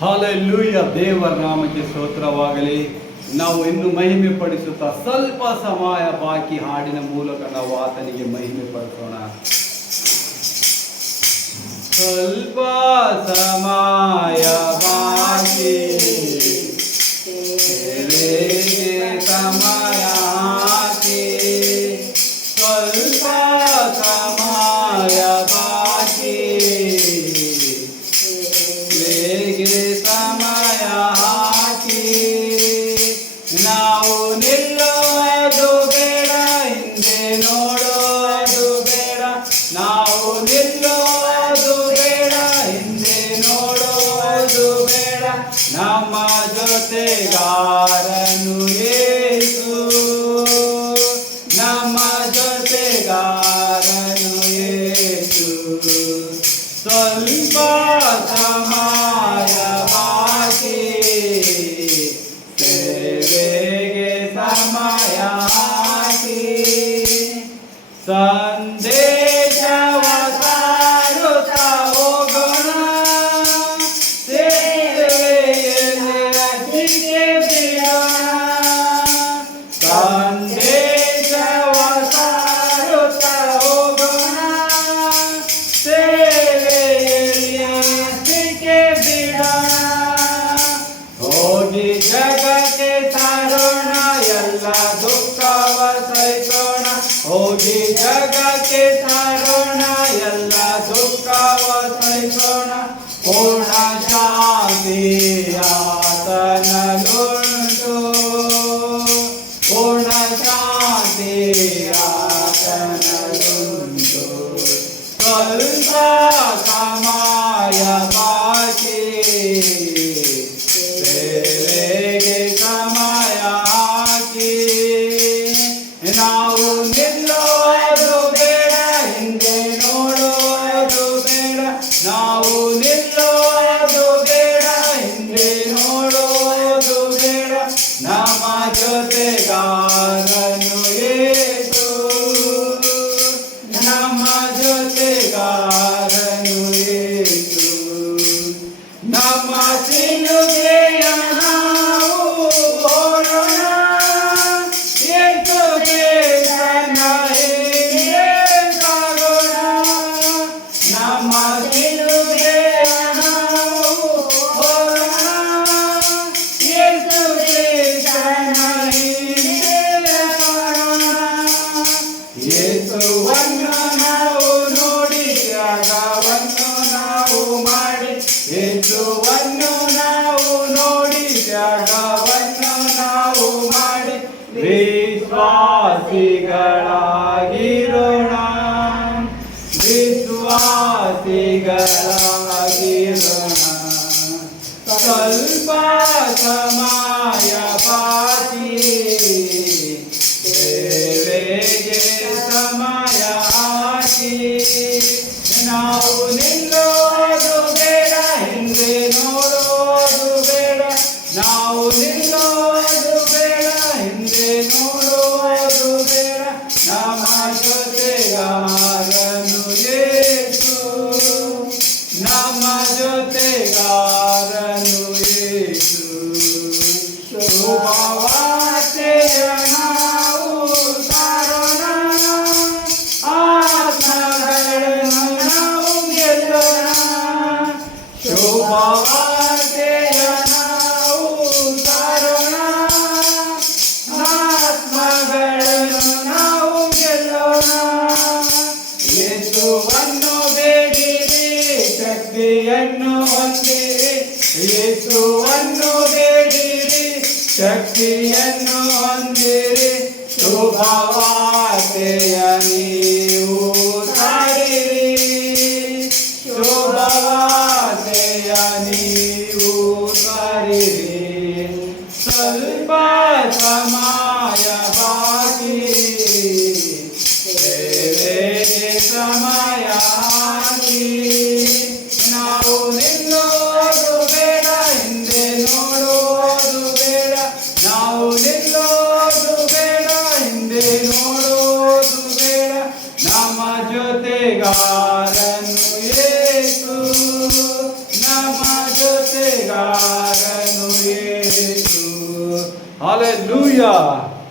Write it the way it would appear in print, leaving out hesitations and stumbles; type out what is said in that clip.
Hallelujah, ದೇವರ ನಾಮಕ್ಕೆ ಸ್ತೋತ್ರವಾಗಲಿ. ನಾವು ಇನ್ನು ಮಹಿಮೆ ಪಡಿಸುತ್ತಾ ಸ್ವಲ್ಪ ಸಮಯ ಬಾಕಿ ಹಾಡಿನ ಮೂಲಕ ನಾವು ಆತನಿಗೆ ಮಹಿಮೆ ಪಡಿಸೋಣ. ಸ್ವಲ್ಪ ಸಮಯ ಬಾಕಿ, ಸಮಯ ಹಾಕಿ, ಸ್ವಲ್ಪ ಸಮಯ ಬಾಕಿ, ಸಮಯ ಹಾಕಿ. ನಾವು ನಿಲ್ಲೋದು ಬೇಡ, ಹಿಂದೆ ನೋಡೋದು ಬೇಡ. ನಾವು ನಿಲ್ಲೋದು ಬೇಡ, ಹಿಂದೆ ನೋಡೋದು ಬೇಡ. ನಮ್ಮ ಜೊತೆಗಾರನು ಯೇಸು, ನಮ್ಮ ಜೊತೆಗಾರನು ಯೇಸು. ಸ್ವಲ್ಪ ಸಮಯ ಬಾಕಿ, ಸೇವೆಗೆ ಸಮಯ ಹಾಕಿ, ಸಂದೇಶವ ಸಾರುತ್ತಾ ಹೋಗೋಣ. ಸೇವೆಯಲ್ಲಿ ಅಜ್ಜಿಗೆ ಬಿಡೋಣ, ಸಂದೇಶವ ಸಾರುತ್ತಾ ಹೋಗೋಣ. ಹೋಗಿ ಜಗಕ್ಕೆ ಸಾರೋಣ, ಎಲ್ಲ ದುಃಖವ ಸಹಿಸೋಣ. ಹೋಗಿ ಜಗಕ್ಕೆ ಸಾರೋಣ, ಎಲ್ಲ ದುಃಖವ ಸಹಿಸೋಣ. ಪೂರ್ಣ ಶಾಂತಿ ಆತನಲ್ಲುಂಟು, ಪೂರ್ಣ ಶಾಂತಿ ಆತನಲ್ಲುಂಟು. ಸ್ವಲ್ಪ ಸಮಯ ಬಾಕಿ, ಸೇವೆಗೆ ಸಮಯ ಹಾಕಿ. ನಾವು ನಿಲ್ಲೋದು ಬೇಡ, ಹಿಂದೆ ನೋಡೋದು ಬೇಡ. ನಾವು ನಿಲ್ಲೋದು ಬೇಡ, ಹಿಂದೆ ನೋಡೋದು ಬೇಡ. ನಮ್ಮ ಜೊತೆಗಾರನು ಯೇಸು, ನಮ್ಮ ಜೊತೆಗಾರನು ಯೇಸು. ನಮ್ಮ ಸಿಲುಬೆಯ ನಾವು ಓಡೋಣ, ಯೇಸುಗೆ ತನ್ನ ಹಿಂದೆ ಸಾಗೋಣ. ನಮ್ಮ ಸಿಲುಬೆಯ ನಾವು ಓಡೋಣ, ಯೇಸುಗೆ ತನ್ನ ಹಿಂದೆ ಸಾಗೋಣ. ಯೇಸುವನ್ನು ನಾವು ನೋಡಿ, ತ್ಯಾಗವನ್ನು ನಾವು ಮಾಡಿ. ಯೇಸುವನ್ನು ನಾವು ನೋಡಿ, ತ್ಯಾಗವನ್ನು ನಾವು ಮಾಡಿ. ವಿಶ್ವಾಸಿಗಳಾಗಿರೋಣ, ವಿಶ್ವಾಸಿಗಳಾಗಿರೋಣ. ಸ್ವಲ್ಪ ಸಮಯ ಬಾಕಿ, ಸೇವೆಗೆ ಸಮಯ ಹಾಕಿ. ನಾವು ನಿಲ್ಲೋದು ಬೇಡ, ಹಿಂದೆ ನೋಡೋದು ಬೇಡ. ನಾವು ನಿಲ್ಲೋದು ಬೇಡ, ಹಿಂದೆ ನೋಡೋದು ಬೇಡ. ನಮ್ಮ ಜೊತೆಗಾರನು ಯೇಸು, ನಮ್ಮ ಜೊತೆಗಾರನು ಯೇಸು. ಶುಭವಾರ್ತೆಯ ನಾವು ಸಾರೋಣ, ಆತ್ಮಗಳನ್ನು ನಾವು ಗೆಲ್ಲೋಣ. ಶುಭವಾರ್ತೆಯ ನಾವು ಸಾರೋಣ, ಆತ್ಮಗಳನ್ನು ನಾವು ಗೆಲ್ಲೋಣ. ಯೇಸುವನ್ನು ಬೇಡಿರಿ, ಶಕ್ತಿಯನ್ನು ಹೊಂದಿರಿ. ಯೇಸುವನ್ನು ಬೇಡಿರಿ, ಶಕ್ತಿಯನ್ನು ಹೊಂದಿರಿ. ಶುಭವಾರ್ತೆಯ ನೀವು ಸಾರಿರಿ, ಶುಭವಾರ್ತೆಯ ನೀವು ಸಾರಿರಿ. ಸ್ವಲ್ಪ ಸಮಯ ಬಾಕಿ, ಸೇವೆಗೆ ಸಮಯ ಹಾಕಿ. ನಾವು ನಿಲ್ಲೋದು ಬೇಡ, ಹಿಂದೆ ನೋಡೋದು ಬೇಡ. ನಾವು ನಿಲ್ಲೋದು ಬೇಡ, ಹಿಂದೆ ನೋಡೋದು ಬೇಡ. ಜೊತೆಗಾರನು ಯೇಸು. ಹಾಲೆಲೂಯಾ.